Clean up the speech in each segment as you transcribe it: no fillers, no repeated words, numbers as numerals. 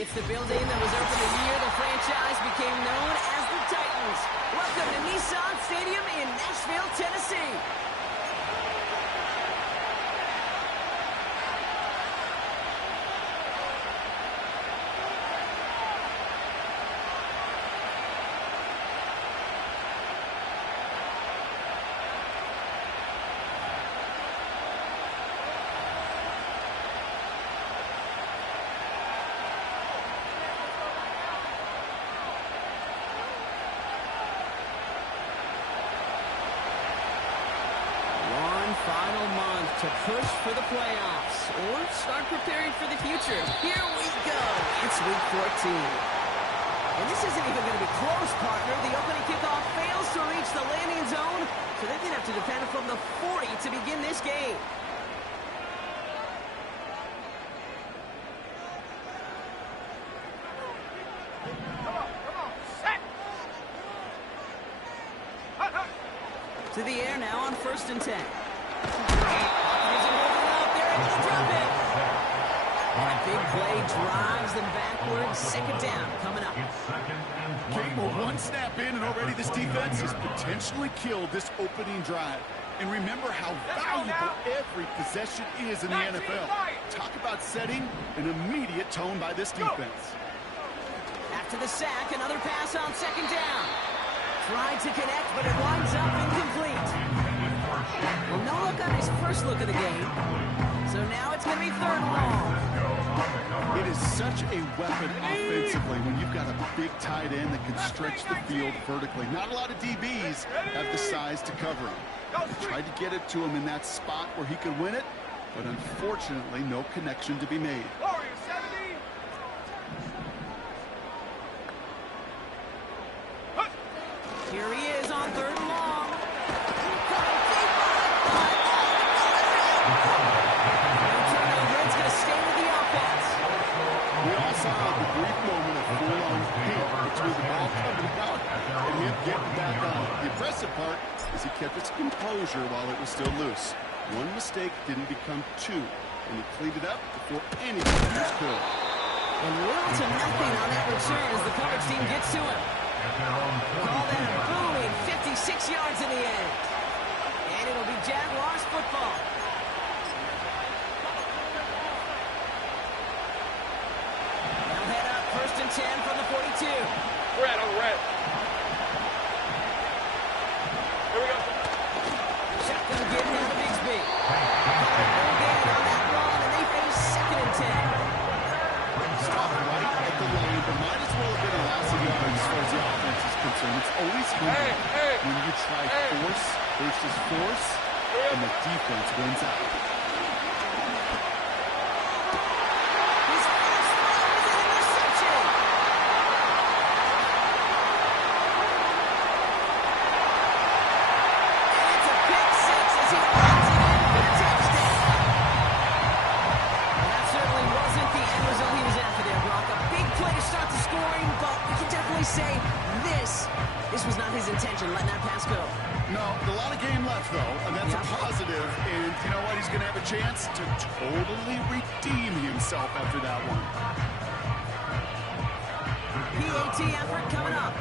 It's the building that was opened the year the franchise became known as the Titans. Welcome to Nissan Stadium in Nashville, Tennessee. Final month to push for the playoffs or start preparing for the future. Here we go. It's week 14. And this isn't even going to be close, partner. The opening kickoff fails to reach the landing zone, so they're going to have to defend from the 40 to begin this game. To the air now on 1st and 10. Big play drives them backwards. 2nd down coming up. Well, one snap in and already this defense has potentially killed this opening drive. And remember how valuable every possession is in the NFL. Talk about setting an immediate tone by this defense. After the sack, another pass on 2nd down. Tried to connect, but it winds up incomplete. Well, no look on his first look of the game. So now it's going to be 3rd and long. It is such a weapon offensively when you've got a big tight end that can stretch the field vertically. Not a lot of DBs have the size to cover him. Tried to get it to him in that spot where he could win it, but unfortunately no connection to be made. Here he is on 3rd and long. It's going to stay with the offense. We all saw the brief moment of full-on hit between the ball coming out and him getting back on. The impressive part is he kept his composure while it was still loose. One mistake didn't become 2, and he cleaned it up before anyone else could. And little to nothing on that return as the coverage team gets to him. Call that a booming 56 yards in the end. And it'll be Jaguars football. They'll head up 1st and 10 from the 42. Red on red. Here we go. Shotgun give now to Bigsby. Full gain on that run, and they finish 2nd and 10. Stop right at the line, but might as well have been a loss of yards as far as the offense is concerned. It's always hard when you try force versus force, and the defense wins out. His first throw is an interception. And it's a pick 6 as he runs it in for the touchdown. Well, that certainly wasn't the end result he was after there, Brock. A big play to start the scoring, but we can definitely say this was not his intention, letting that pass go. No, a lot of game left, though, and that's a positive. And you know what? He's going to have a chance to totally redeem himself after that one. PAT effort coming up.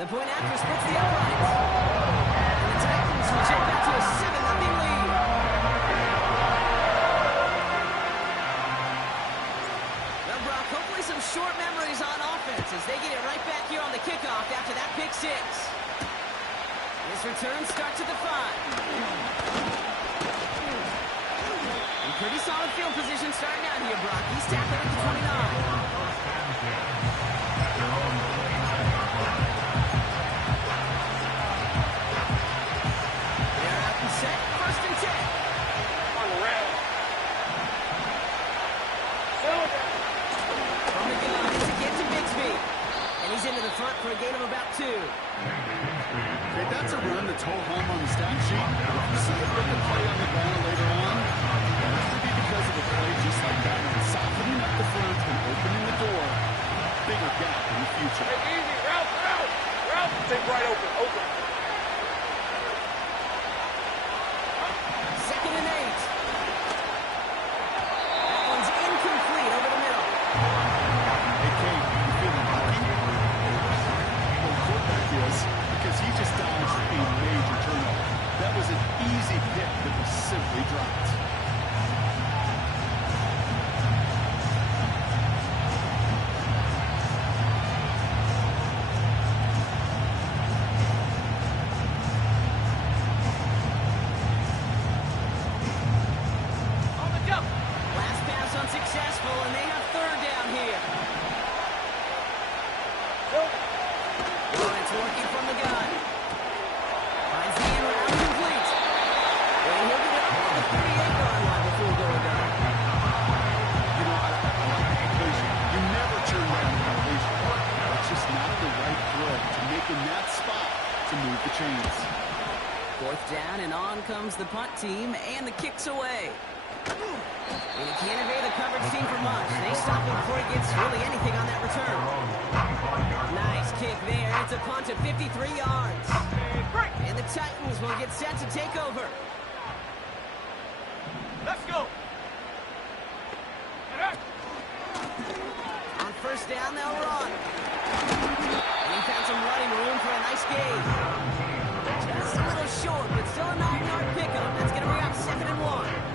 The point after splits the uprights. And the Titans will jump out to a 7-0 lead. Well, Brock, hopefully some short memories on offense as they get it right back here on the kickoff after that pick 6. This return starts at the 5. And pretty solid field position starting out here, Brock. He's tackling at the 29. Set, 1st and 10. On the red. From the gun, it's a get to Bigsby. And he's into the front for a gain of about 2. Okay, that's a run that's whole home on the stat sheet. If you see a big play on the ground later on, that would be because of a play just like that. Softening up the front and opening the door. Bigger gap in the future. Hey, easy. Route. Take right open. 2nd and 8. successful, and they have third down here. Lawrence working from the gun. Finds the end route complete. And he'll get it up on the 38-yard line before going down. You know, I like the completion. You never turn down the completion. It's just not the right throw to make in that spot to move the chains. Fourth down, and on comes the punt team, and the kick's away. And he can't evade the coverage team for much. They stop him before he gets really anything on that return. Nice kick there. It's a punt of 53 yards. And the Titans will get set to take over. Let's go. On first down, they'll run. And he found some running room for a nice gain. Just a little short, but still a 9-yard pickup. That's going to bring up 2nd and 1.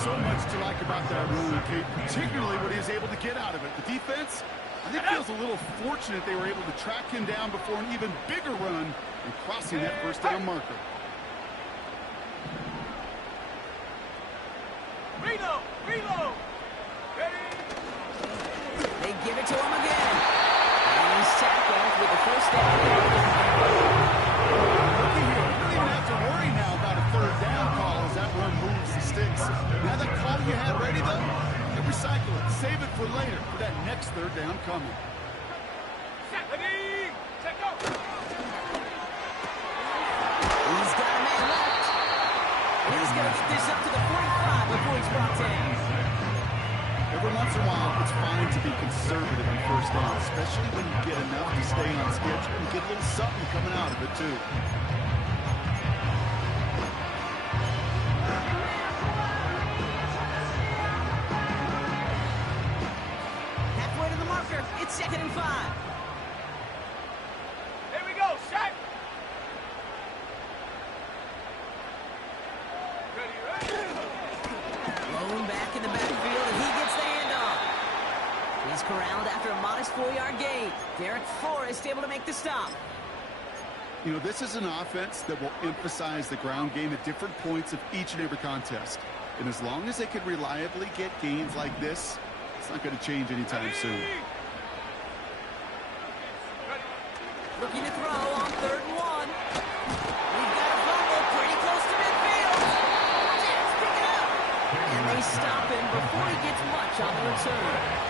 So much to like about that run, Kate, particularly what he was able to get out of it. The defense, I think, feels a little fortunate they were able to track him down before an even bigger run and crossing that first down marker. Reload! Reload! Ready? They give it to him again. And he's tackled with the first down. Looky here, you don't even have to worry now about a third down call as that run moves the sticks. Now that call you had ready, though, you recycle it. Save it for later for that next third down coming. Set. Ready? Set, go! He's got a man left. And he's going to get this up to the 45 before he's brought down. Every once in a while, it's fine to be conservative in first down, especially when you get enough to stay on schedule and get a little something coming out of it, too. Halfway to the marker. It's 2nd and 5. Here we go. Set. Ready? Blown back in the backfield, and he gets the handoff. He's corralled after a modest 4-yard gain. Derek Forrest able to make the stop. You know, this is an offense that will emphasize the ground game at different points of each and every contest. And as long as they can reliably get gains like this, it's not going to change anytime soon. Looking to throw on 3rd and 1. We've got a fumble pretty close to midfield. Jets pick it up. And they stop him before he gets much on the return.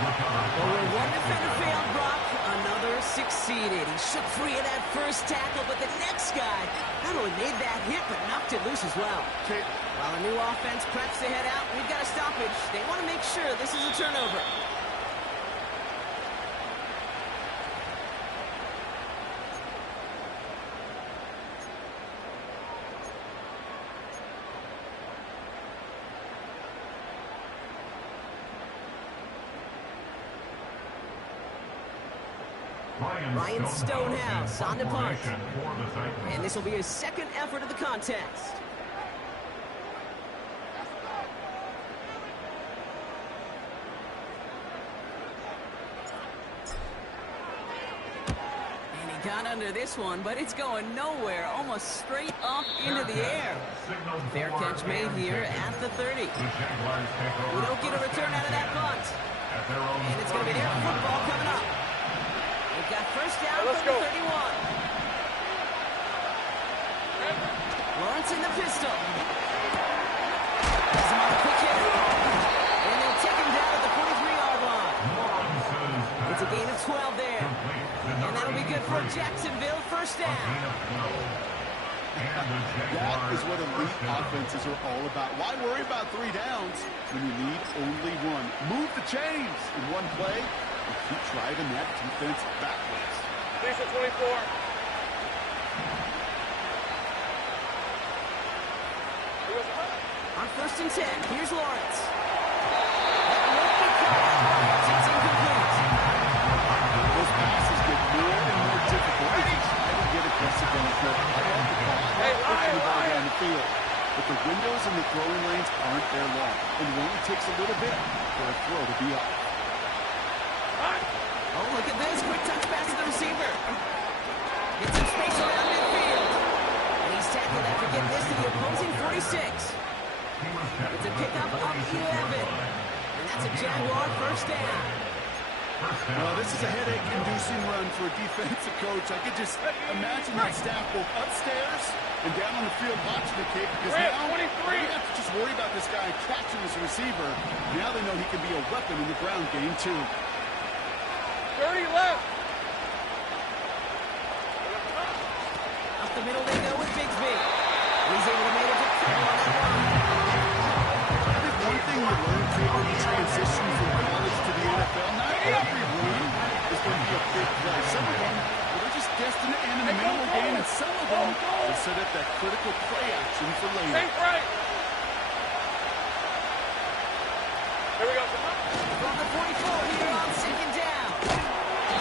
Well, where one defender failed, Brock, another succeeded. He shook free of that first tackle, but the next guy not only made that hit, but knocked it loose as well. Okay. While a new offense preps to head out, we've got a stoppage. They want to make sure this is a turnover. Ryan Stonehouse on the punt. And this will be his 2nd effort of the contest. And he got under this one, but it's going nowhere, almost straight up into the air. Fair catch made here at the 30. We don't get a return out of that punt. And it's going to be their football coming up. They've got first down from the 31. Lawrence in the pistol. Has him on a quick hit. And they'll take him down at the 43-yard line. It's a gain of 12 there. And that'll be good for Jacksonville. First down. That is what elite offenses are all about. Why worry about 3 downs when you need only 1? Move the chains in one play and keep driving that defense backwards. Lisa 24. On first and 10, here's Lawrence. That won't be caught. It's incomplete. Those passes get more and more difficult as you try to get aggressive on the field. I love the ball. I love pushing the ball down the field. But the windows in the throwing lanes aren't there long. And it only takes a little bit for a throw to be off. Oh, look at this. Quick touch pass to the receiver. Gets some space around midfield. And he's tackled after getting this to the opposing 46. It's a pickup of 11. that's a Jaguar first down. Well, this is a headache-inducing run for a defensive coach. I could just imagine that staff both upstairs and down on the field watching the kid, because now they don't have to just worry about this guy catching as a receiver. Now they know he can be a weapon in the ground game, too. 30 left. Up the middle they go with Bigsby. He's able to make it to throw on that run. I think one thing you learn, too, when you transition from college to the NFL, not every run is going to be a big play. Some of them, they're just destined to end in a minimal gain, and some of them will set up that critical play action for later. Safe right. Here we go. From the 44 here on second down.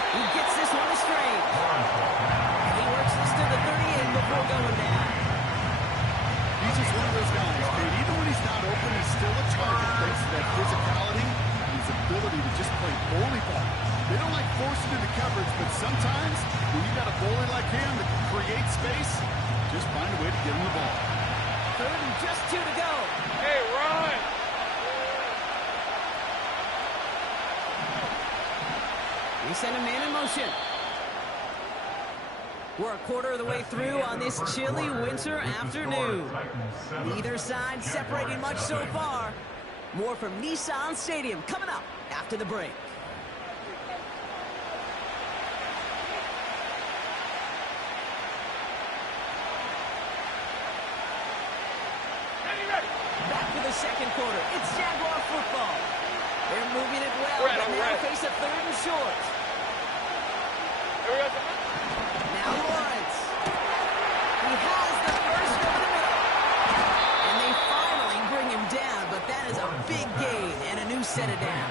He gets this one straight. And he works this to the 38 before going down. He's just one of those guys, Kate. Even when he's not open, he's still a target thanks to that physicality and his ability to just play bully ball. They don't like forcing into coverage, but sometimes when you got a bully like him that can create space, just find a way to get him the ball. Third and just 2 to go. Hey, run. We send a man in motion. We're a quarter of the way through on this chilly winter afternoon. Neither side separating much so far. More from Nissan Stadium coming up after the break. Back for the second quarter. It's Jaguar football. They're moving it well, but now face a third and short. Here we go. Now Lawrence. He has the first over the middle. And they finally bring him down, but that is a big gain and a new set of down.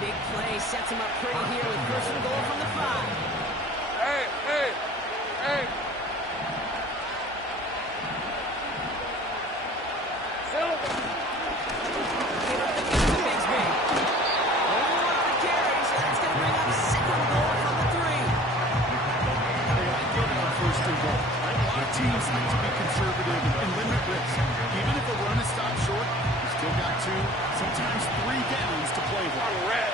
Big play sets him up pretty here with first and goal from the 5. Hey, hey, hey. Silver. Give up the kick to Bigsby. Only one on the carry, so that's going to bring up second goal from the 3. Hey, I get it on first and goal. Right? A lot of teams like to be conservative and limit risk. Even if a run is stopped short, you still got 2, sometimes 3 downs to play with. On red.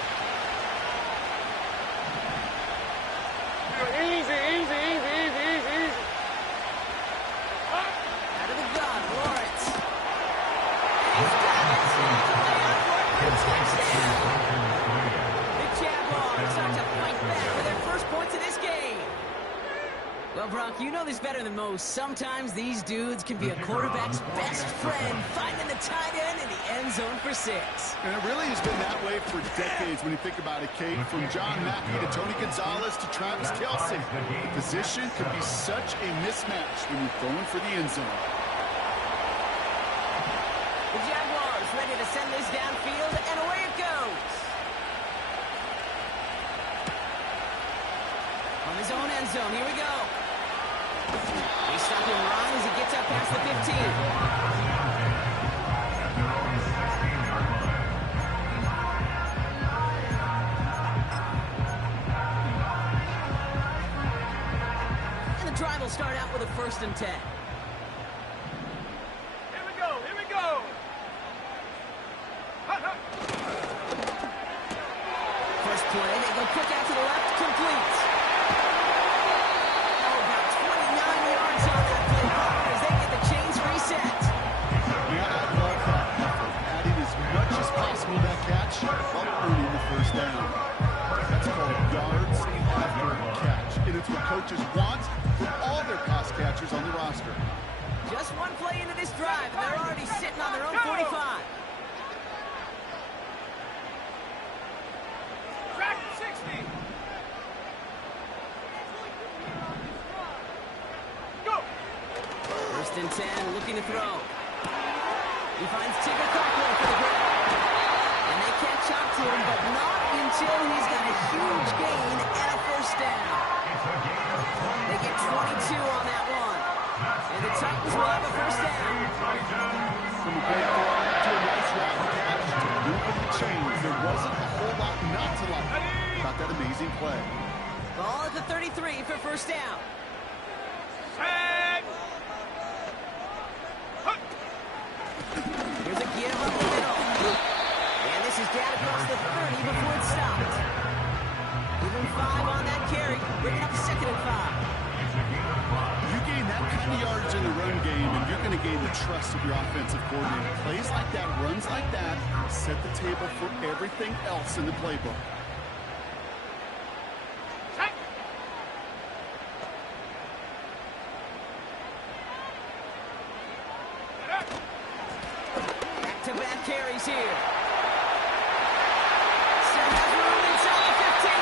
Easy, easy, easy, easy, easy, easy. Out of the gun, Lawrence. He's got it. Touchdown. The Jaguars start to fight back for their first points of this game. Well, Brock, you know this better than most. Sometimes these dudes can be a quarterback's best friend, finding the tight end in the end zone for 6. And it really has been that way for decades when you think about it, Kate. From John Mackey to Tony Gonzalez to Travis Kelce. The position could be such a mismatch when you're throwing for the end zone. The Jaguars ready to send this downfield, and away it goes. On his own end zone, here we go. They stop him wrong as he gets up past the 15. Drive will start out with a 1st and 10. Here we go, here we go. First play, they go quick out to the left, complete. Oh, about 29 yards on that play, Parker, as they get the chains reset. Yeah, I love that effort. Adding as much as possible to that catch while earning the first down. That's called yards after catch. And it's what coaches want from all their pass catchers on the roster. Just one play into this drive, and they're already sitting on their own 45. Track 60. Go. 1st and 10, looking to throw. He finds Tigger Coughlin for the grab. And they can't chop to him, but not until he's got a huge gain and a first down. They get 22 on that one. And the Titans will have a first down. From a great throw to a nice route catch to moving the chains. There wasn't a whole lot not to like about that amazing play. Ball at the 33 for first down. Set. Here's a give up the middle. penalty before it stopped. Give him 5 on that carry. Bring it up 2nd and 5. You gain that kind of yardage in the run game, and you're going to gain the trust of your offensive coordinator. Plays like that, runs like that, set the table for everything else in the playbook. Back-to-back carries here. Still has room inside the 15.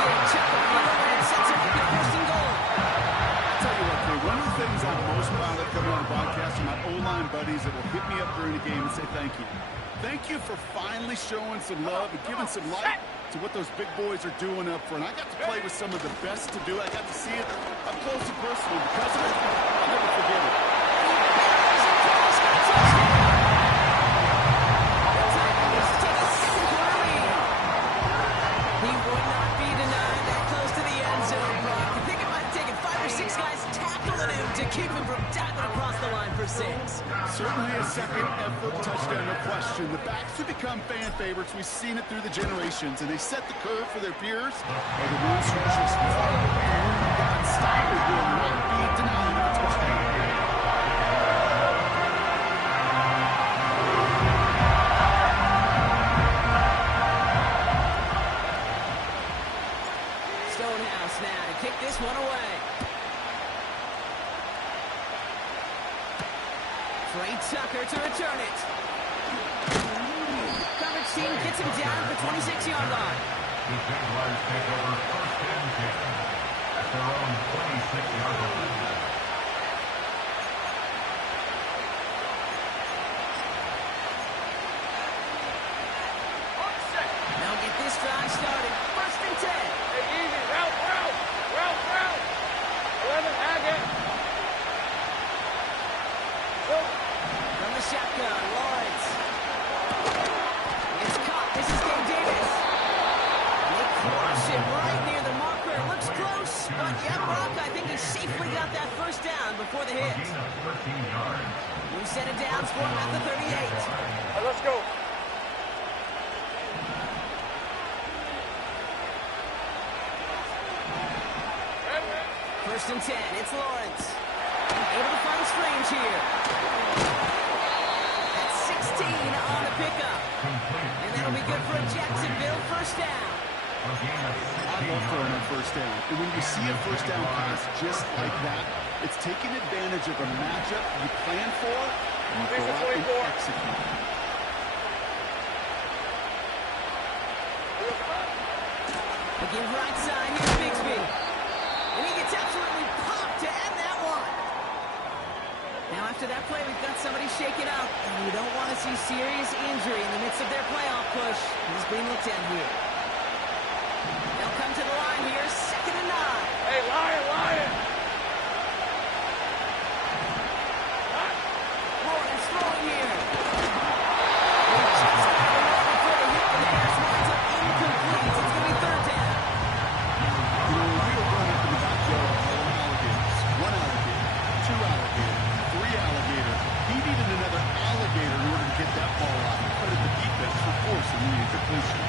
Big check up field, and it sets him up at 1st and goal. I'll tell you what, Kay, one of the things I'm most proud of coming on the broadcast are my O-line buddies that will hit me up during the game and say thank you. Thank you for finally showing some love and giving some light to what those big boys are doing up front. I got to play with some of the best to do it. I got to see it up close and personal. Because of it, I'll never forget it. He would not be denied that close to the end zone, Brock. I think it might have taken 5 or 6 guys tackling him to keep him from diving across the line for 6. Certainly a second effort touchdown, no question. The backs have become fan favorites. We've seen it through the generations, and they set the curve for their peers. Or the ones who just got stopped will not be denied a touchdown. Stonehouse now to kick this one away. Trey Tucker to return it. Coverage team gets him down at the 26-yard line. The Jaguars take over 1st and 10 at their own 26-yard line. Now get this drive started. 1st and 10. Hey, easy. Route. 11, Haggett. From the shotgun, Lawrence. It's caught. This is Gabe Davis. And they crush it right near the marker. It looks close, but yeah, Brock, I think he safely got that 1st down before the hit. Gain of 13 yards. New set of downs for him at the 38. Hey, let's go. First and 10, it's Lawrence. Able to find Strange here. That's 16 on the pickup. And that'll be good for a Jacksonville 1st down. I love throwing on 1st down. And when you see a 1st down pass just like that, it's taking advantage of a matchup you plan for, and you go out and execute. Again, right side, here's Bigsby. And he gets absolutely popped to end that one. Now after that play, we've got somebody shaken up. And you don't want to see serious injury in the midst of their playoff push. He's being looked at here. They'll come to the line here, 2nd and 9. Hey, Lion. Lawrence throwing here. He just got it right before the hit. The pass winds up incomplete. It's going to be 3rd down. You know, when we were growing up in the backyard, calling alligators, 1 alligator, 2 alligator, 3 alligator. He needed another alligator in order to get that ball out. He put it the defense for forcing the incompletion.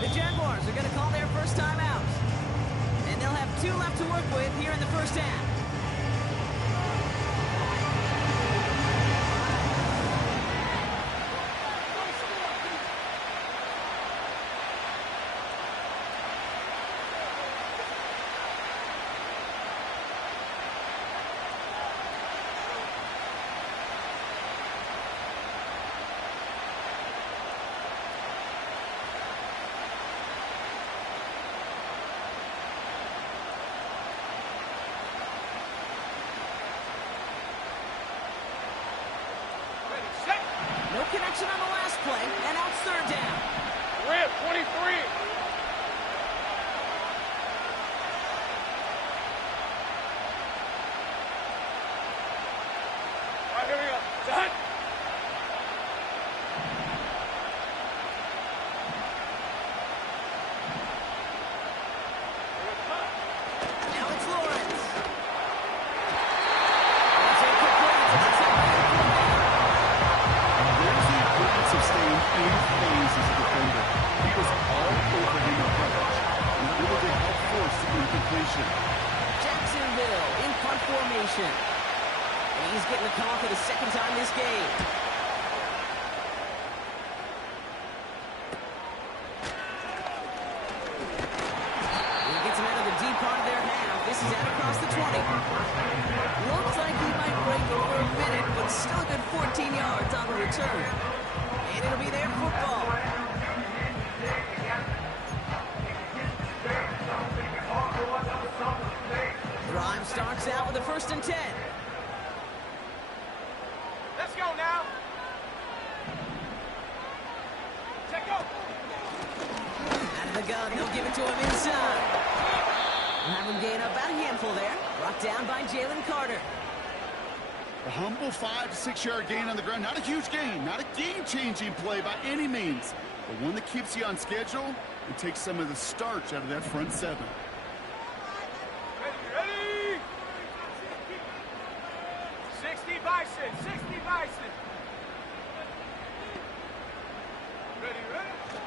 The Jaguars are going to call their 1st time out. And they'll have 2 left to work with here in the 1st half. No connection on the last play, and now it's 3rd down. Rip, 23. Set. Now it's Lawrence. That's incomplete. There's the importance of staying in phase as a defender. He was all over him in coverage. And it really did help force the incompletion. Jacksonville in punt formation. And he's getting the call for the second time this game. He gets him out of the deep part of their half. This is out across the 20. Looks like he might break over a minute, but still a good 14 yards on the return. And it'll be their football. Drive starts out with a 1st and 10. Let's go now. Check go. Out of the gun, they'll give it to him inside. Have him gain up about a handful there. Brought down by Jalen Carter. A humble 5 to 6 yard gain on the ground. Not a huge gain, not a game-changing play by any means, but one that keeps you on schedule and takes some of the starch out of that front 7. Ready? 60 Bison, 60 Bison. Ready?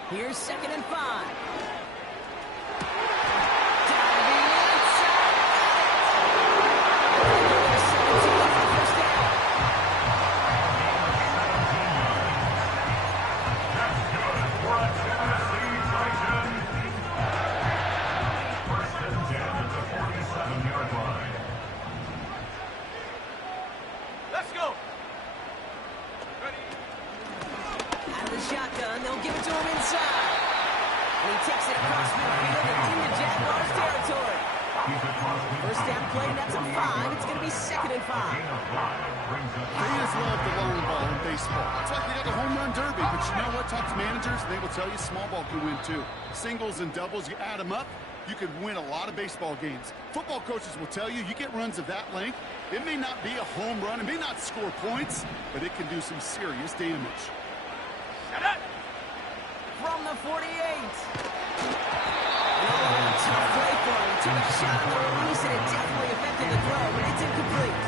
Here's 2nd and 5. Let's go. Ready? Out of the shotgun, they'll give it to him inside. And he takes it across midfield and into Jaguars territory. First down play, that's a 5. It's going to be 2nd and 5. Fans love the long ball in baseball. It's like you got a home run derby, but you know what? Talk to managers, and they will tell you small ball can win too. Singles and doubles, you add them up, you could win a lot of baseball games. Football coaches will tell you, you get runs of that length, it may not be a home run, it may not score points, but it can do some serious damage. Shut up. From the 48. Tough play for him. Took a shot on the release, and it definitely affected the throw, but it's incomplete.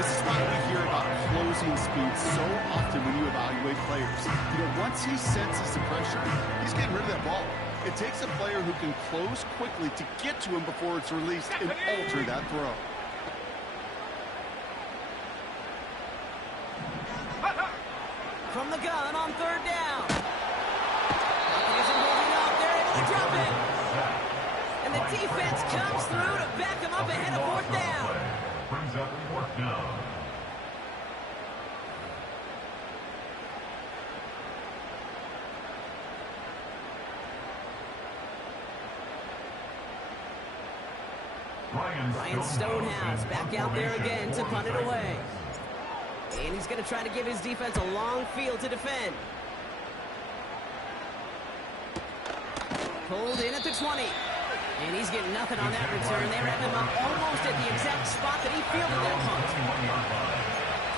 This is why we hear about closing speed so often when you evaluate players. You know, once he senses the pressure, he's getting rid of that ball. It takes a player who can close quickly to get to him before it's released and alter that throw. From the gun on 3rd down. Isn't moving up. They're able to drop it. And the defense comes through to back him up ahead of 4th down. Brings up 4th down. Ryan Stonehouse back out there again to punt it away. And he's going to try to give his defense a long field to defend. Pulled in at the 20. And he's getting nothing on that return. They wrap him up almost at the exact spot that he fielded that punt.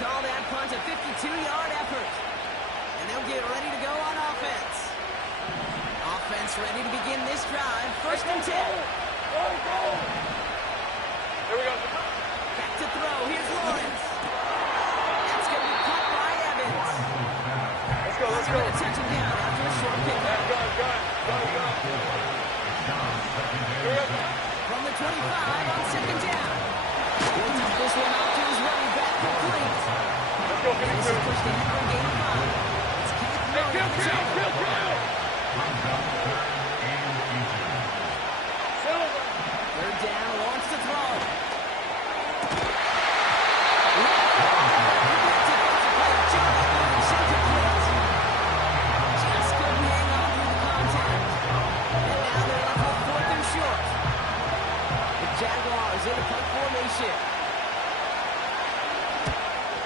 Call that punt a 52-yard effort. And they'll get ready to go on offense. Offense ready to begin this drive. 1st and 10. Here we go. Back to throw. Here's Lawrence. That's going to be caught by Evans. Let's go. He's going to touch him down after a short pickup. Gun. From the 25 on 2nd down. He'll toss this one out to his running back complete. Let's go. This is pushed in for a gain of 5. It's Kenneth Murray on the tackle. Third down, Lawrence to throw. Just couldn't hang on through the contact. And now they're left with 4th and short. The Jaguars in a punt formation.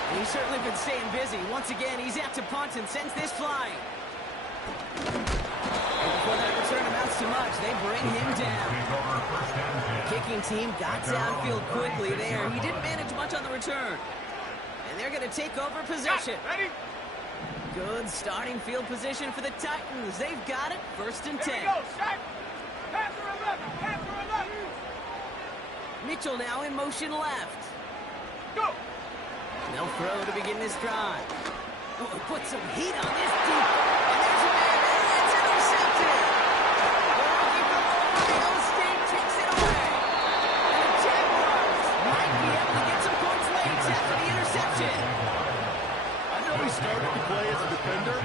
And he's certainly been staying busy. Once again, he's out to punt and sends this flying. Before that return amounts to much, they bring him down. The kicking team got downfield quickly there. He didn't manage much on the return. And they're going to take over possession. Ready? Good starting field position for the Titans. They've got it. 1st and 10. Here we go. Shaq. Pass her left. Pass her left. Mitchell now in motion left. Go. They'll throw to begin this drive. Oh, put some heat on this deep. And there's a man there. It's intercepted. The rookie from Ohio State takes it away. And the Jaguars might be able to get some points late after the interception. I know he started to play as a defender.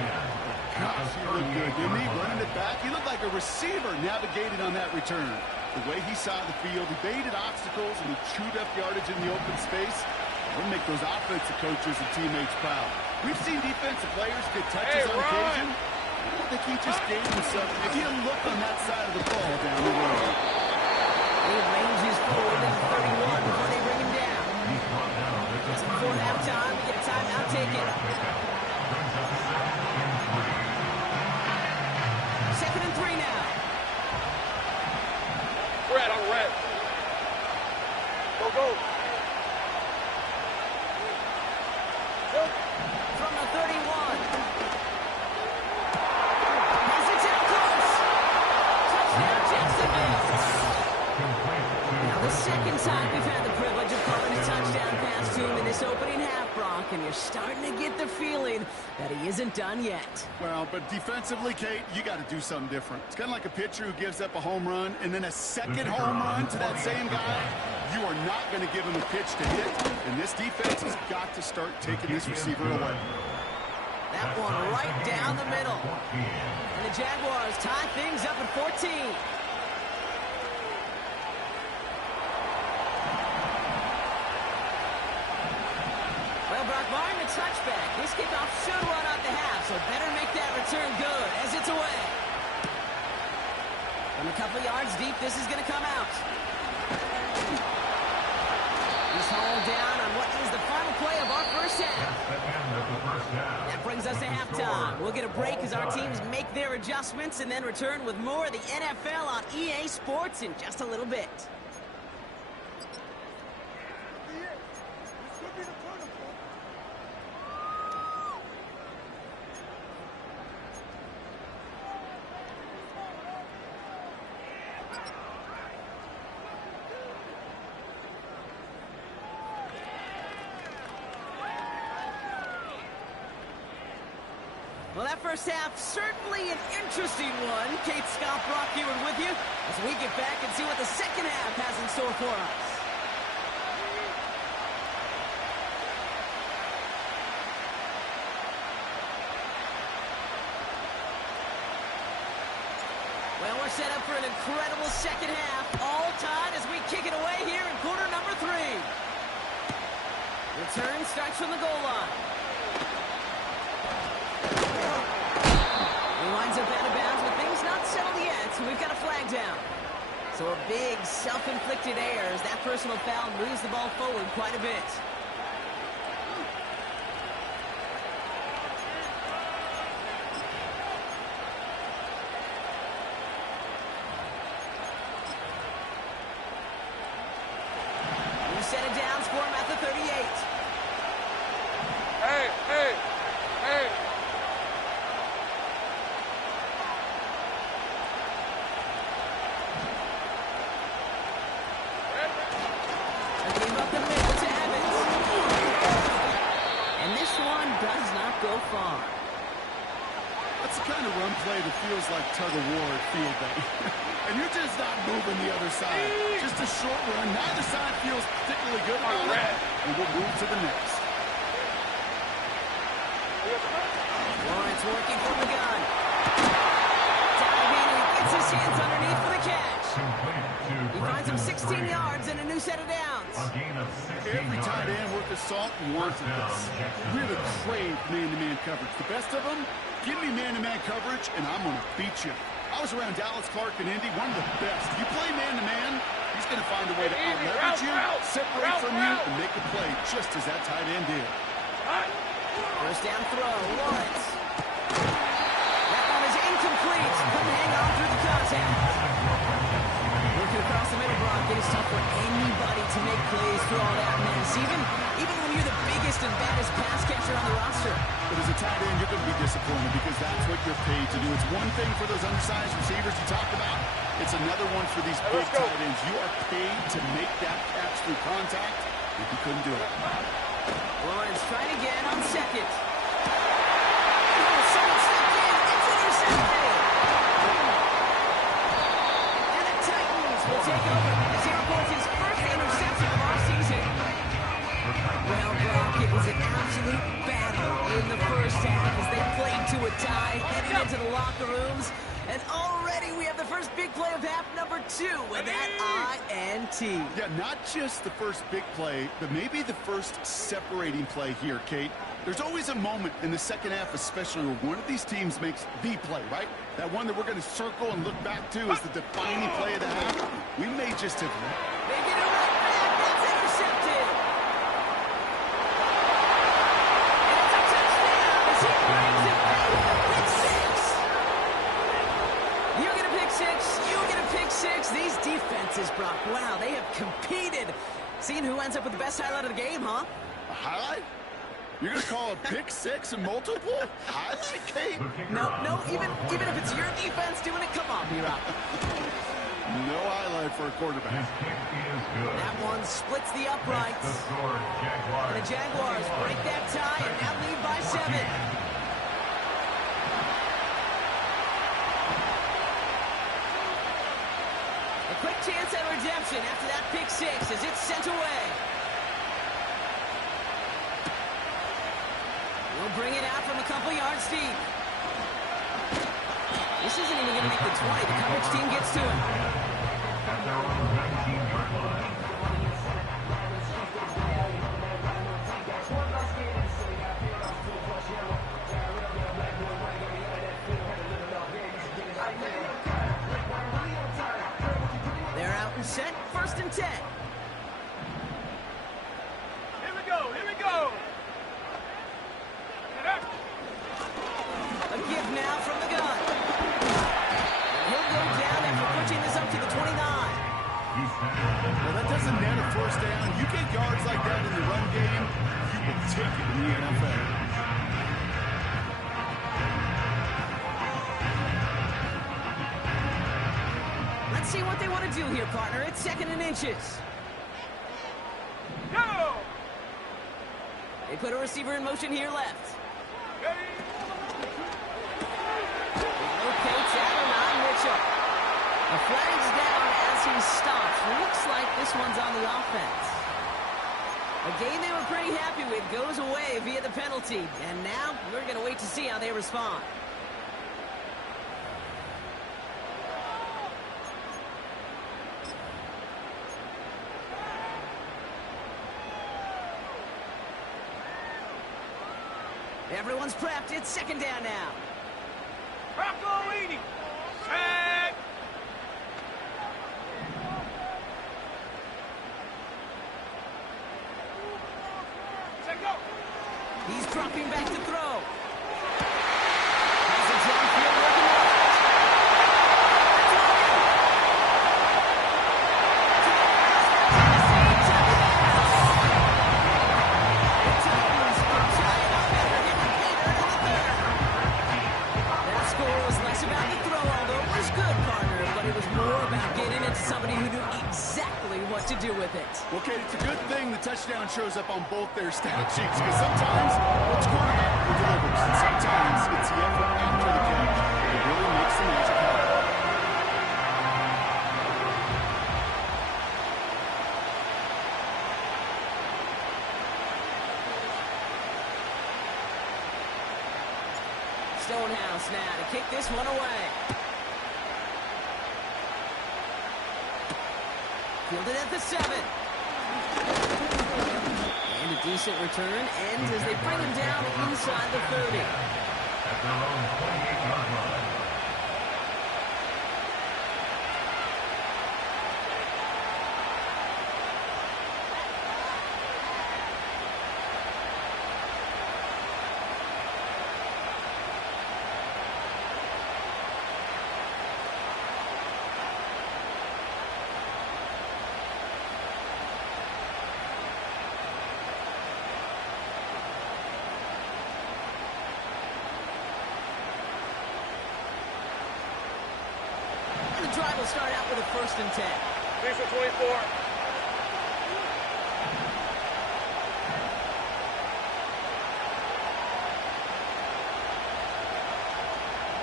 Gosh, he looked good, didn't he? Running it back. He looked like a receiver navigating on that return. The way he saw the field, he baited obstacles, and he chewed up yardage in the open space. It'll make those offensive coaches and teammates proud. We've seen defensive players get touches on occasion. I don't think he just gave himself maybe a look on that side of the ball down the road. He ranges forward to 31 before they bring him down. Just before halftime, we get a timeout taken. 2nd and 3 now. Red on red. Go, go. From the 31. Has it down close. Touchdown, Jacksonville. Now the second time we've had the privilege of calling a touchdown pass to him in this opening half, Brock, and you're starting to get the feeling that he isn't done yet. Well, but defensively, Kate, you got to do something different. It's kind of like a pitcher who gives up a home run and then a second home run to that same guy. You are not going to give him a pitch to hit, and this defense has got to start taking this receiver away. That one right down the middle. And the Jaguars tie things up at 14. Well, Brock, barring the touchback, this kickoff should run out the half, so better make that return good as it's away. From a couple yards deep, this is going to come out. He's hauled down on what is the final play of our first half. That brings us to halftime. We'll get a break as our teams make their adjustments and then return with more of the NFL on EA Sports in just a little bit. Well, that first half, certainly an interesting one. Kate, Scott, Brock here with you as we get back and see what the second half has in store for us. Well, we're set up for an incredible second half. All tied as we kick it away here in quarter number 3. Return starts from the goal line. He winds up out of bounds with things not settled yet, so we've got a flag down. So a big self-inflicted error as that personal foul moves the ball forward quite a bit. We set it down for him at the 38. Hey, hey, hey. Gave up the middle to Evans. And this one does not go far. That's the kind of run play that feels like tug-of-war at field day. And you're just not moving the other side. Just a short run. Neither side feels particularly good about it. And we'll move to the next. Lawrence working from the gun. Diving, and he gets his hands underneath for the catch. He finds him 16 yards and a new set of downs. Every tight end worth his salt wants this. Really crave man-to-man coverage. The best of them, give me man-to-man coverage, and I'm going to beat you. I was around Dallas Clark and Indy, one of the best. You play man-to-man, he's going to find a way to out-leverage you, separate from you, and make a play just as that tight end did. First down throw, Lawrence. That one is incomplete. Couldn't hang on through the contact. Looking across the middle, Brock, it is tough for anybody to make plays through all that mess. Even when you you're the biggest and baddest pass catcher on the roster. But as a tight end, you're going to be disappointed because that's what you're paid to do. It's one thing for those undersized receivers you talked about. It's another one for these big tight ends. You are paid to make that catch through contact. If you couldn't do it. Lawrence trying again on second. Oh, someone stepped in. It's intercepted. And the Titans will take over as he reports his first interception of our season. Well, Brock, it was an absolute battle in the first half as they played to a tie, heading into the locker rooms. And already we have the first big play of half number 2 with that INT. Yeah, not just the first big play, but maybe the first separating play here, Kate. There's always a moment in the second half, especially where one of these teams makes the play, right? That one that we're going to circle and look back to as the defining play of the half. We may just have... They get it right back. That's intercepted. And it's a touchdown as he brings it back with a pick six. You get a pick six. You get a pick six. These defenses, Brock, wow, they have competed. Seeing who ends up with the best highlight of the game, huh? A highlight? You're going to call a pick six and multiple? Highlight, Kate? No, even if it's your defense doing it, come on, B-Rock. No highlight for a quarterback. His kick is good. That one splits the uprights. The score, Jaguars. And the Jaguars break that tie and now lead by 7. A quick chance at redemption after that pick six as it's sent away. We'll bring it out from a couple yards deep. This isn't even going to make the 20. The coverage team gets to him. At their own 19-yard line. They're out and set. 1st and 10. Here we go. A give now from the gun. He'll go down after pushing this up to the 29. Well, that doesn't net a first down. You get yards like that in the run game, you will take it in the NFL. Let's see what they want to do here, partner. It's 2nd and inches. Go! They put a receiver in motion here left. Locates Adonai Mitchell. The flag's down as he stops. Looks like this one's on the offense. A game they were pretty happy with goes away via the penalty. And now we're going to wait to see how they respond. Everyone's prepped. It's 2nd down now. Broccolini. Set. Set, go. He's dropping back to throw. Has a downfield looking left. Somebody who knew exactly what to do with it. Well, Kate, it's a good thing the touchdown shows up on both their stat sheets, because sometimes it's quarterback who delivers, and sometimes it's the effort after the catch that really makes the magic happen. Stonehouse now to kick this one away. Fielded at the 7. And a decent return ends as they bring him down inside the 30. At their own 28-yard line. drive will start out with a 1st and 10. Diesel 24.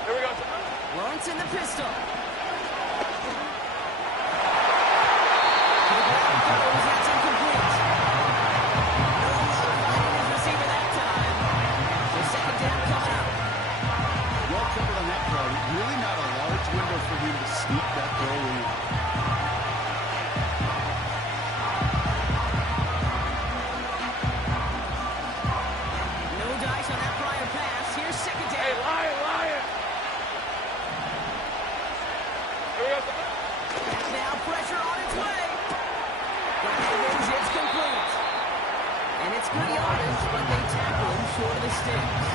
Here we go. Lawrence in the pistol. That's incomplete. No finding his receiver that time. So 2nd down coming up. Well covered on that throw. Really not a large window for him to sneak that throw in. No dice on that prior pass. Here's 2nd down. Hey, Lion. Here we go. Now pressure on its way. Evans, it's complete. And it's good yardage, but they tackle him short of the sticks.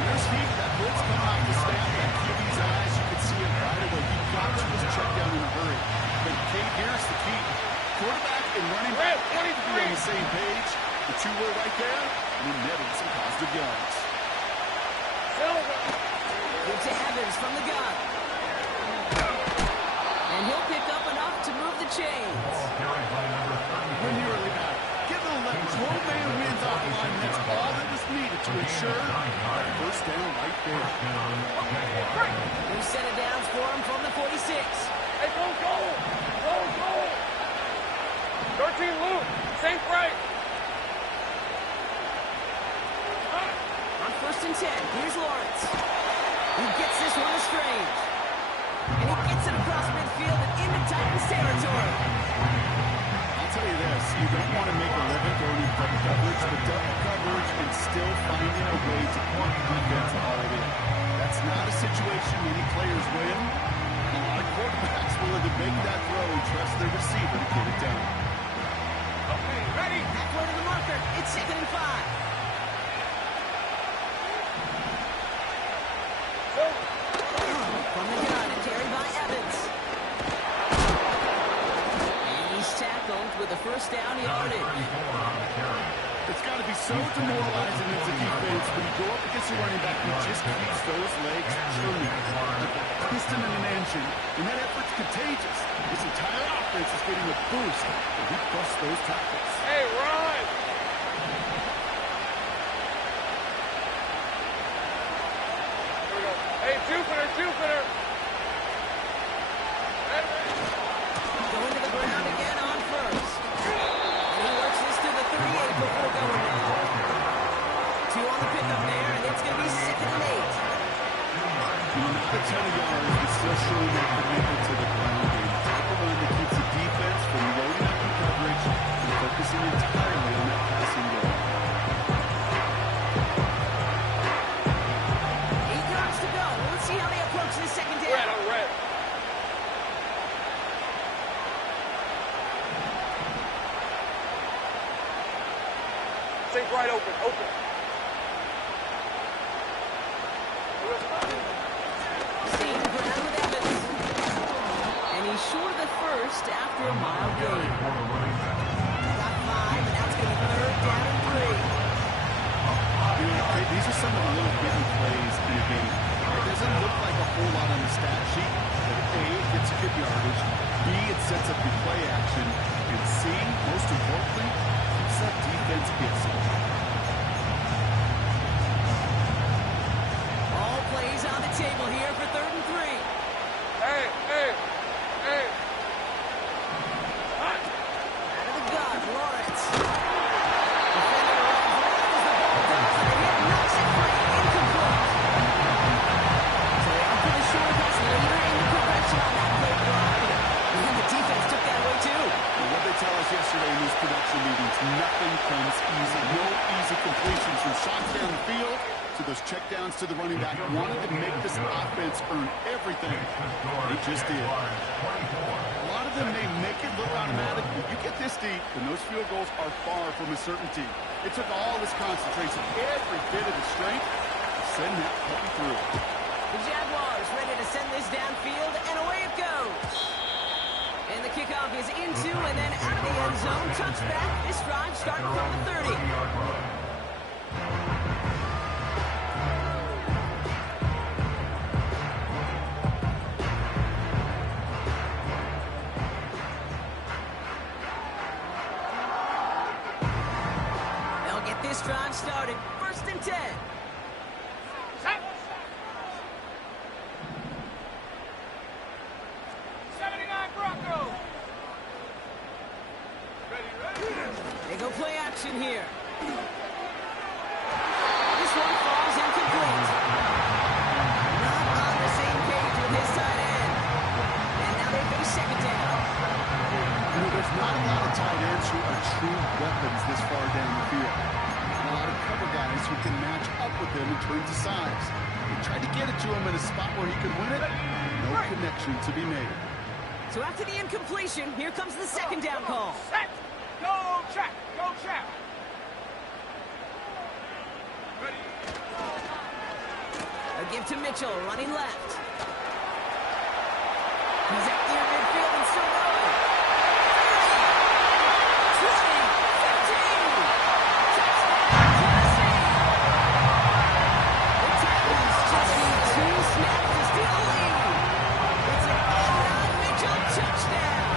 There's heat. That blitz coming off the snap. That QB's eyes, you can see it right away. He got to his check down in a hurry. But Kate, here's the key. Quarterback and running back have to be on the same page. The two were right there, and he netted some positive yards. Good to Evans from the gun. And he'll pick up enough to move the chains. When you really back, get the leverage. One man wins off the line, and that's all that was needed to ensure that 1st down right there. New set of downs for him from the 46. Hey, go. 13 Luke. Safe right. On 1st and 10, here's Lawrence. He gets this one to Strange. And he gets it across midfield and into Titans territory. I'll tell you this, you don't want to make a living throwing in double coverage, but double coverage and still finding a way to point the defense all in. That's not a situation many players win. A lot of quarterbacks willing to make that throw and trust their receiver to get it down. Okay, ready? Halfway to the marker. It's 2nd and 5. From the gun and carried by Evans. And he's tackled with a 1st down yardage. It's got to be so demoralizing as a defense when you go up against a running back who just keeps those legs churning, like a piston in an engine. And that effort's contagious. This entire offense is getting a boost, and he busts those tackles. Hey, run. Here we go. Hey, Jupiter. Going to the ground again on 1st. And he works this to the 38 before going now. 2 on the pickup there, and it's going to be 2nd and 8. Not a ton of yards, but still showing that commitment to the ground game. Type of run that keeps the defense from loading up in coverage and focusing entirely on that passing game. 8 yards to go. Let's see how they approach this 2nd down. Red on red. Safe right open. Same ground with Evans. And he's short of the 1st after a mile gain. Got 5, and now it's going to be 3rd down and 3. These are some of the little hidden plays in the game. It doesn't look like a whole lot on the stat sheet, but A, it gets good yardage, B, it sets up your play action, and C, most importantly, keeps that defense guessing. All plays on the table here for 3rd and 3. Hey. Out of the gun, Lawrence. Defender arrives right as the ball does, and he knocks it free, incomplete. So they opt for the short pass later in the progression on that play block. And the defense took that away too. And what they tell us yesterday in these production meetings, nothing comes easy. No easy completions from shots down the field to those checkdowns to the running back. Wanted to make this offense earn everything. They just did. A lot of them may make it look automatic, but you get this deep, and those field goals are far from a certainty. It took all this concentration, every bit of the strength, to send that puppy through. The Jaguars ready to send this downfield, and away it goes. And the kickoff is into and then out of the end zone. Touchback. This drive starting from the 30. this drive started. 1st and 10. Set. 79 Broncos. Ready. They go play action here. This one falls incomplete. Not on the same page with his tight end. And now they face 2nd down. You know, there's not a lot of tight ends who are true weapons this far down the field. And a lot of cover guys who can match up with them in terms of size. They tried to get it to him in a spot where he could win it. No connection to be made. So after the incompletion, here comes the 2nd down call. Set. Go check. Go check. Ready. A give to Mitchell, running left. He's out near midfield and still going. 30, 20, 15. Touchdown, Tennessee. The Titans just need 2 snaps to steal a lead. It's an all-around Mitchell touchdown.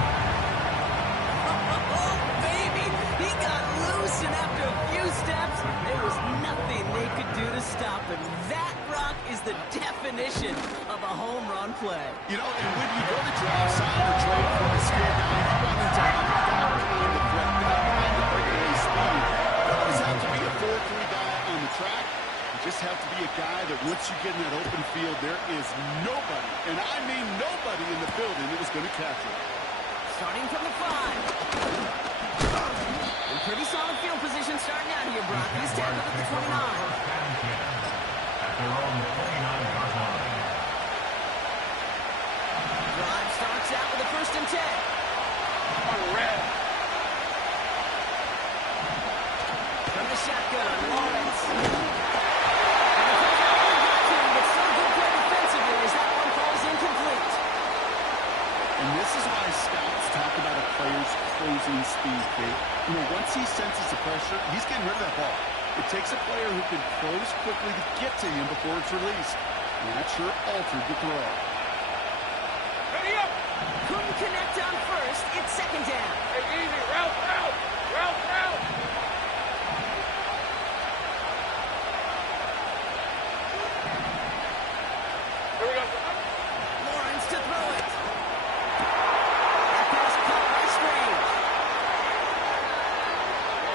Oh, baby, he got loose, and after a few steps, there was nothing they could do to stop him. That rock is the definition of a home run play. You know, and when you go to draft, sign or trade for a skill guy, you want him to have a guy behind the threat, behind the breakaway speed. You don't always have to be a 4-3 guy on the track. You just have to be a guy that once you get in that open field, there is nobody, and I mean nobody in the building that is going to catch it. Starting from the 5. And pretty solid field position starting out here, Brock. He's tackled at the 29. At their own 29-yard line. Drive starts out with a 1st and 10. Red. From the shotgun, Lawrence. And the play only got to him, but still good play defensively as that one falls incomplete. And this is why scouts talk about a player's closing speed, Kate. You know, once he senses the pressure, he's getting rid of that ball. It takes a player who can close quickly to get to him before it's released. And that sure altered the throw. Ready up. Couldn't connect on 1st. It's 2nd down. Hey, easy. Route. Here we go. Lawrence to throw it. That pass caught by Strange.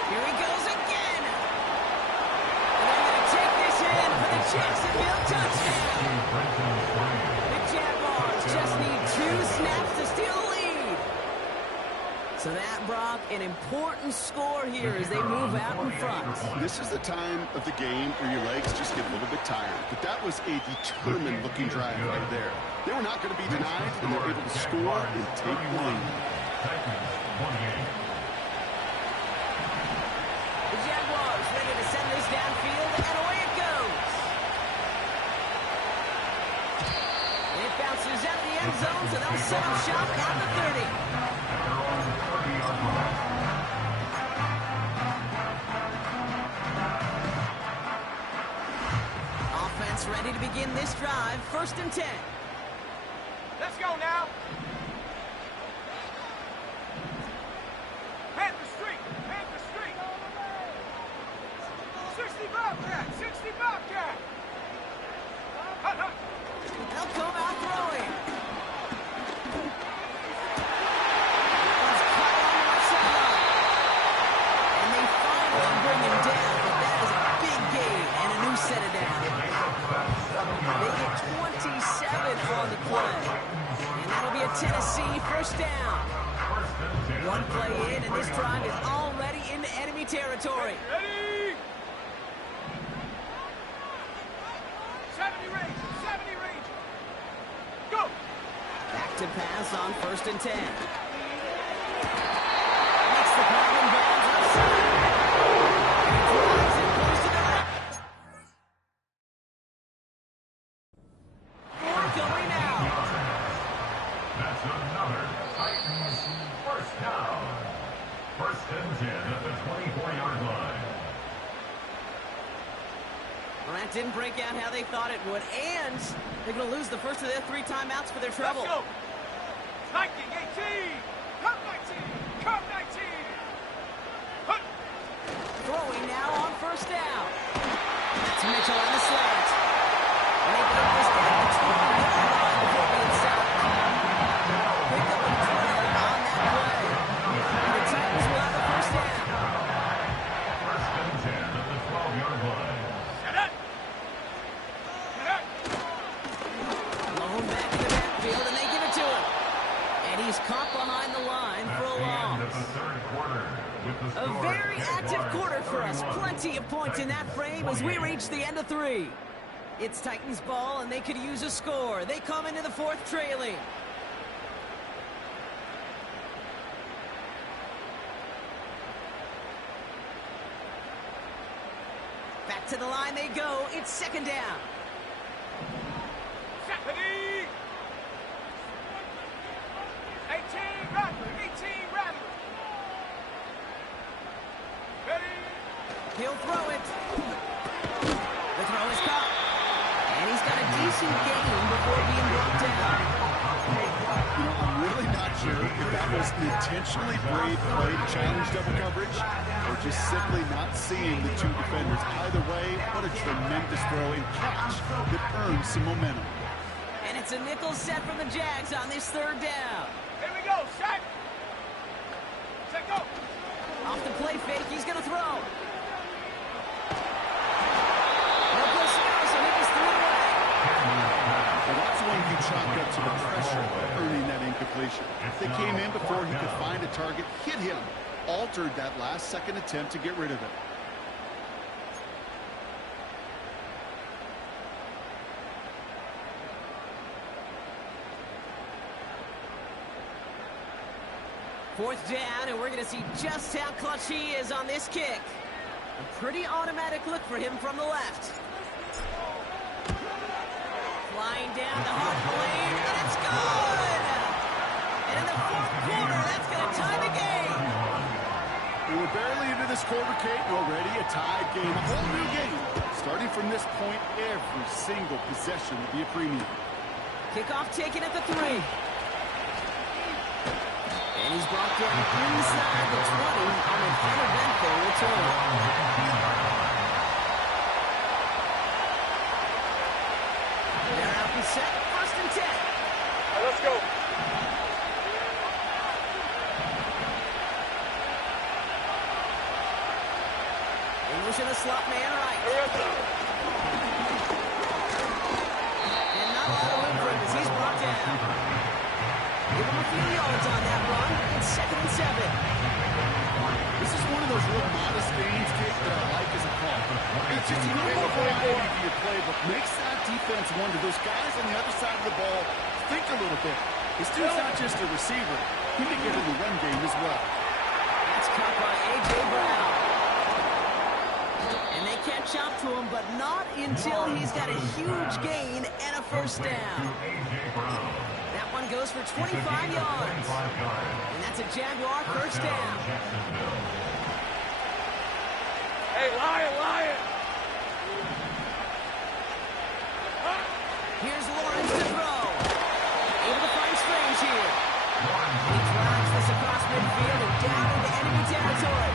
Here he goes again. And they're going to take this in for the Jacksonville touchdown. The Jaguars just need 2 snaps to steal the lead. So that, Brock, an important score here as they move out in front. This is the time of the game where your legs just get a little bit tired. But that was a determined-looking drive right there. They were not going to be denied, and they were able to score and take the lead. The Jaguars ready to send this downfield, and away it goes. It bounces out of the end zone, so they'll set up shop at the 30. Offense ready to begin this drive. 1st and 10. Let's go now. Panther Street. 60 Bobcat. 60 Bobcat. They'll come out throwing. One's caught on the right sideline. And they finally bring him down, but that is a big gain and a new set of downs. They get 27 on the play. And that'll be a Tennessee 1st down. One play in, and this drive is already into enemy territory. Ready. 70 range. Go. Back to pass on 1st and 10. Makes the play in bounds outside. And he drives it close to the right. 4 going out. That's another Titans 1st down. 1st and 10 at the 24-yard line. Well, that didn't break out how they thought it would, and they're going to lose the first of their 3 timeouts for their trouble. Let's go. 19, 18. Come 19. Throwing now on 1st he's caught behind the line for a loss. A very active quarter for us. Plenty of points in that frame as we reach the end of 3. It's Titans ball, and they could use a score. They come into the 4th trailing. Back to the line they go. It's 2nd down. 18 Rattler. Ready? He'll throw it. The throw is caught. And he's got a decent gain before being brought down. You know, I'm really not sure if that was an intentionally brave play to challenge double coverage or just simply not seeing the 2 defenders. Either way, what a tremendous throw and catch that earns some momentum. And it's a nickel set from the Jags on this 3rd down. Here we go, set. Set, go. Off the play fake, he's going to throw. No place to go, so he just threw it away. Well, that's when you chalk up to the pressure of earning that incompletion. They came in before he could find a target, hit him, altered that last-second attempt to get rid of it. Fourth down, and we're going to see just how clutch he is on this kick. A pretty automatic look for him from the left. Flying down the hard lane, and it's good! And in the 4th quarter, that's going to tie the game. We're barely into this quarter, Kate, and already a tied game, a whole new game. Starting from this point, every single possession will be a premium. Kickoff taken at the 3. And he's brought down inside the 20 on an uneventful return. They're out and set. 1st and 10. Right, let's go. They motion the slot man right. And not a lot of room for him as he's brought down. Give him a few yards on that run. It's 2nd and 7. This is one of those real modest games, Kate, that I like as a call. It's just a little more variety to your playbook. Makes that defense wonder. Those guys on the other side of the ball think a little bit. This dude's not just a receiver. He can get in the run game as well. That's caught by A.J. Brown. And they catch up to him, but not until he's got a huge gain and a 1st down. That one goes for 25 yards. And that's a Jaguar 1st down. Hey, Lion. Here's Lawrence to throw. Able to find Strange here. He drives this across midfield and down into enemy territory.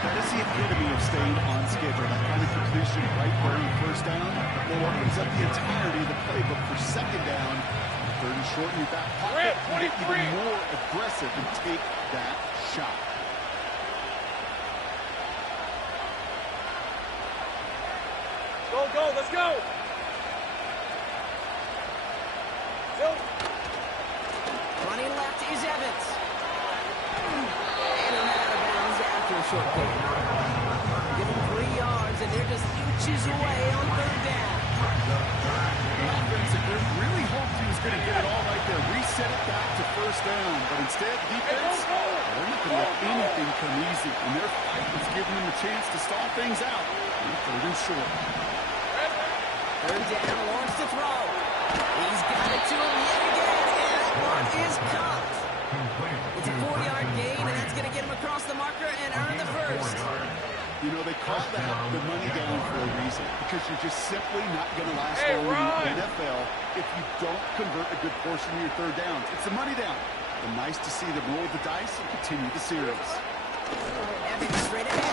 That is the epitome of staying on schedule. That kind of completion right there on 1st down will opens up the entirety of the playbook for 2nd down. 3rd and short in your back pocket. Get even more aggressive and take that shot. Go, let's go. Running left is Evans. And out of bounds after a short gain. Give them 3 yards, and they're just inches away on 3rd down. The offensive group really hoped he was going to get it all right there. Reset it back to 1st down. But instead, defense, they're not going to let anything come easy. And their fight was giving them a chance to stall things out. 3rd and short. 3rd down, Lawrence to throw. He's got it to him yet again, and that one is caught. It's a 4-yard gain, and that's going to get him across the marker and earn the 1st. You know, they call that the money down for a reason, because you're just simply not going to last long in the NFL if you don't convert a good portion of your 3rd downs. It's a money down. And nice to see them roll the dice and continue the series. Evans straight ahead.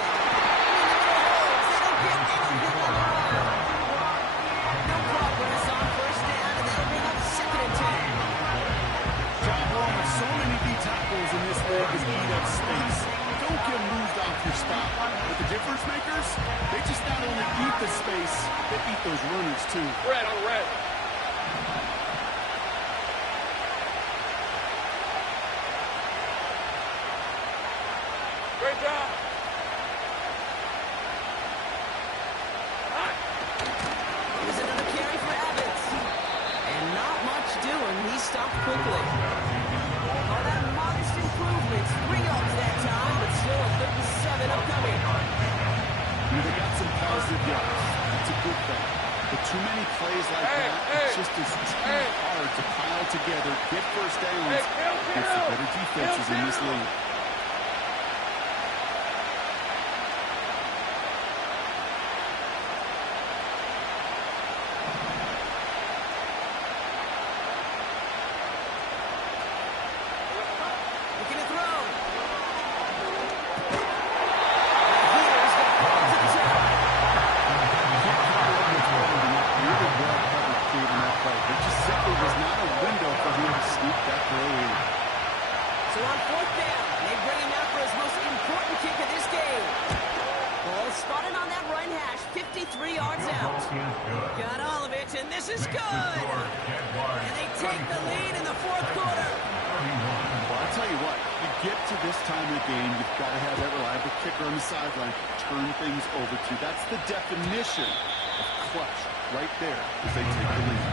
They don't get anything. No progress on 1st down, and that'll bring up 2nd and 10. Job wrong with so many D tackles in this league is eat up space. Don't get moved off your spot. But the difference makers, they just not only eat the space, they eat those runners too. Red on red. Great job. Here's another carry for Evans. And not much doing. He stopped quickly. Oh, that modest improvement. 3 yards that time, but still a 37 upcoming. They got some positive yards. That's a good thing. But too many plays like that, it just is too hard to pile together, get first downs against the better defenses in this league. Looking to throw. Here's the ball to the top. Really well covered Cade in that play. There just simply was not a window for him to sneak that throw in. So on 4th down, they bring him out for his most important kick of this game. Ball spotted on that right hash, 53 yards out. Got all of it, and this is good. And they take the lead in the 4th quarter. Well, I'll tell you what, you get to this time of the game, you've got to have that reliable kicker on the sideline to turn things over to. That's the definition of clutch right there as they take the lead.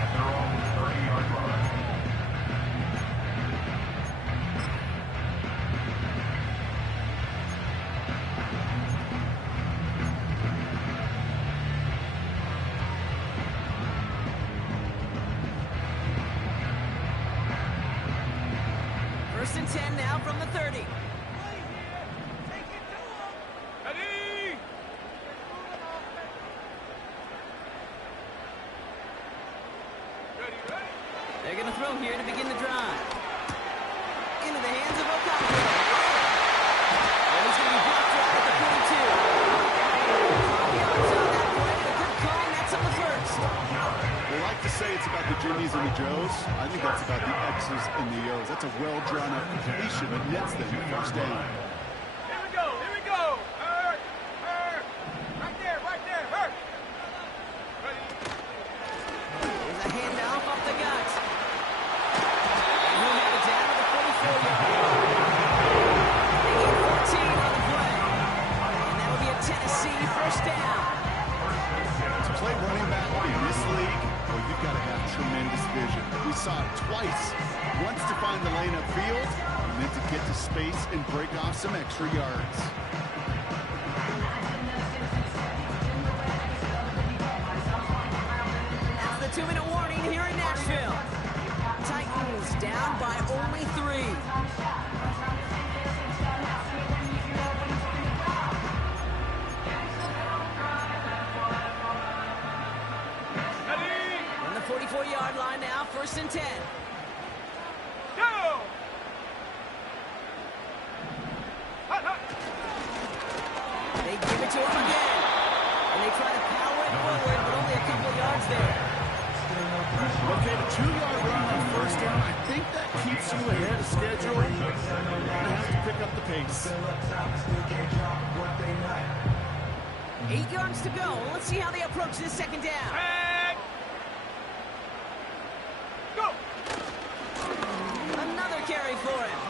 At their own 30-yard line. First and 10 now from the 30. Ready? Ready? They're going to throw here to begin the drive. Into the hands of O'Connor. And he's going to be blocked right at the 42. Yards on that play. A good call, and that's on the first. They like to say it's about the Jimmies and the Joes. I think that's about the X's and the O's. That's a well-drawn-out completion that nets them the first down. Here we go. Hurt. Right there. Hurt. Ready? There's a handoff up the gut. And he'll have it down to the 44-yard line. They gain 14 on the play. And that'll be a Tennessee first down. To play running back in this league, well, you've got to have tremendous vision. We saw it twice. Once to find the lane upfield, and then to get to space and break off some extra yards. That's the 2-minute warning here in Nashville. Titans down by only 3. Ready? On the 44-yard line now, first and 10. Go! Hut. They give it to him again. And they try to power it forward, but only a couple of yards there. Okay, the 2-yard run on first down, I think that keeps you ahead of schedule. You're going to have to pick up the pace. 8 yards to go. Let's see how they approach this second down. And go! Another carry for him.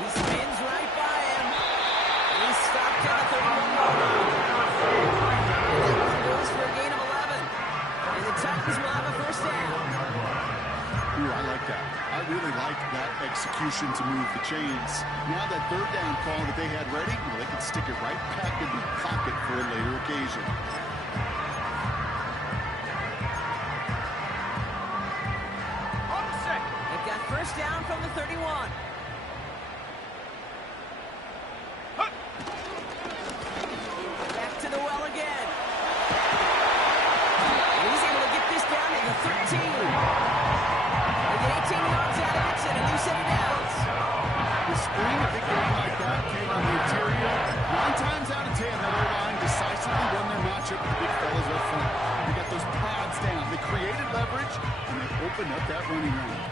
He spins right by him. And he's stopped at the 31-yard line. And that one goes for a gain of 11. And the Titans will have a first down. Ooh, I like that. I really like that execution to move the chains. Now that 3rd down call that they had ready, well, they can stick it right back in the pocket for a later occasion. On the set. They've got first down from the 31. Hut. Back to the well again. And he's able to get this down to the 13. They get 18 yards out of it and a new set of downs. The spring, a big game like that came on the interior. 9 times out of 10, that O-line decisively won their matchup with the big fellas up front. They got those pods down. They created leverage, and they opened up that running lane.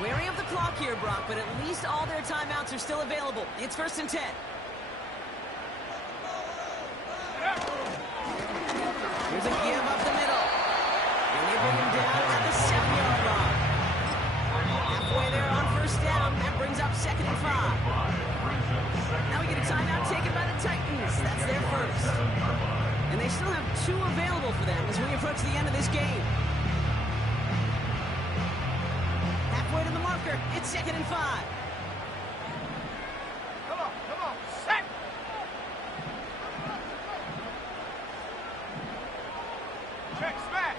Wary of the clock here, Brock, but at least all their timeouts are still available. It's first and 10. Here's a give up the middle. And they bring him down at the 7-yard line. Halfway there on first down. That brings up on the marker. It's 2nd and 5. Come on, set! Check smash!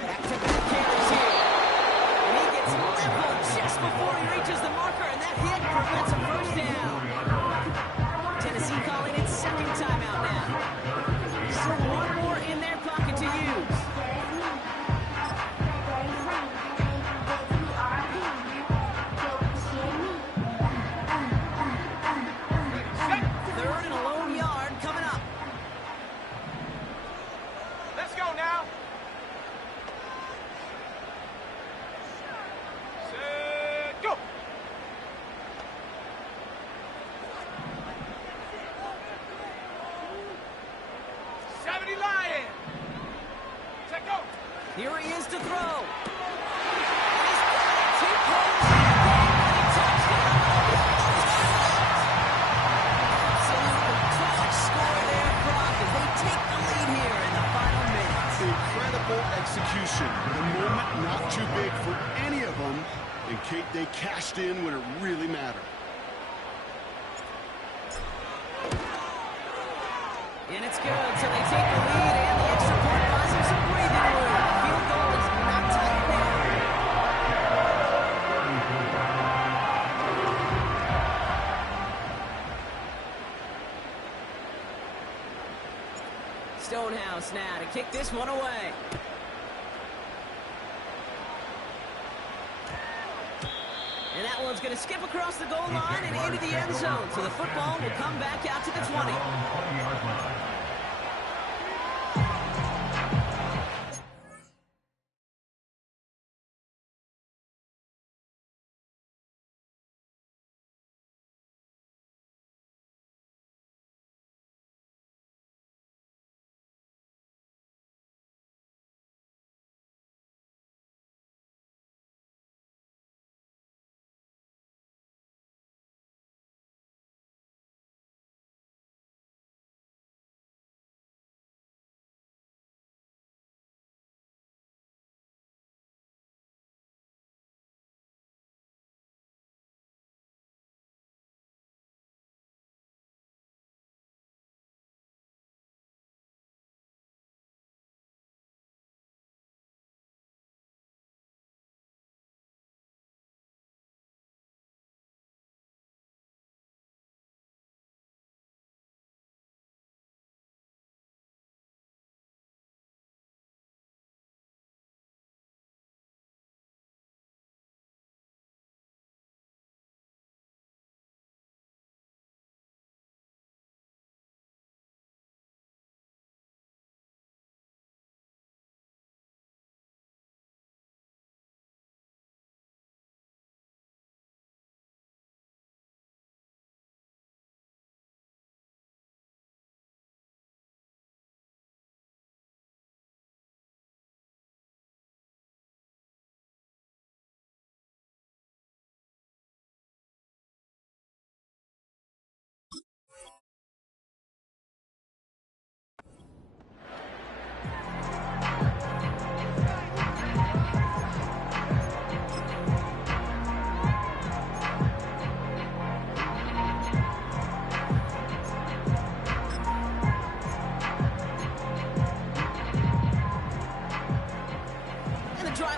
Back-to-back carries here. And he gets leveled just before he reaches the marker, and that hit prevents a first down. Tennessee calling it 2nd timeout now. Still one more in their pocket to use. 3rd and a lone yard coming up. Let's go now! Set, go! '70 Lion! Set, go! Here he is to throw. And he's got it. 2 plays in the game-winning touchdown. Absolutely clutch score there, Brock, as they take the lead here in the final minutes. Incredible execution. The moment not too big for any of them. And Kate, they cashed in when it really mattered. And it's good, so they take the lead, and the extra point buys them some breathing room. Field goal is not tight now. Stonehouse now to kick this one away. And that one's going to skip across the goal line and into the end zone. So the football will come back out to the 20.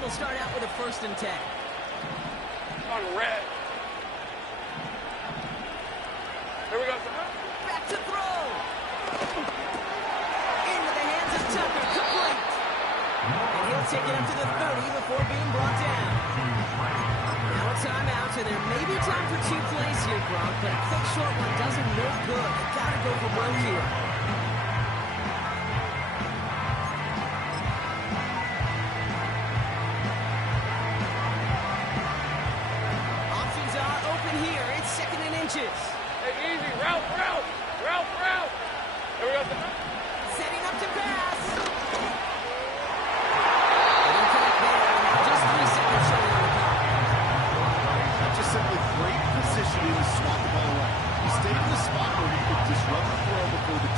will start out with a 1st and 10. On red. Here we go. Back to throw. Into the hands of Tucker. Complete. And he'll take it up to the 30 before being brought down. Now a timeout, and there may be time for 2 plays here, Brock, but a quick short one doesn't look good. They gotta go for broke here. Options are open here. It's 2nd and inches. Hey, easy. Route. Here we go. Setting up to pass. Incorrect there. Just 3 seconds showing on the clock. Just simply great positioning to swat the ball right. He stayed in the spot where he could disrupt the throw before the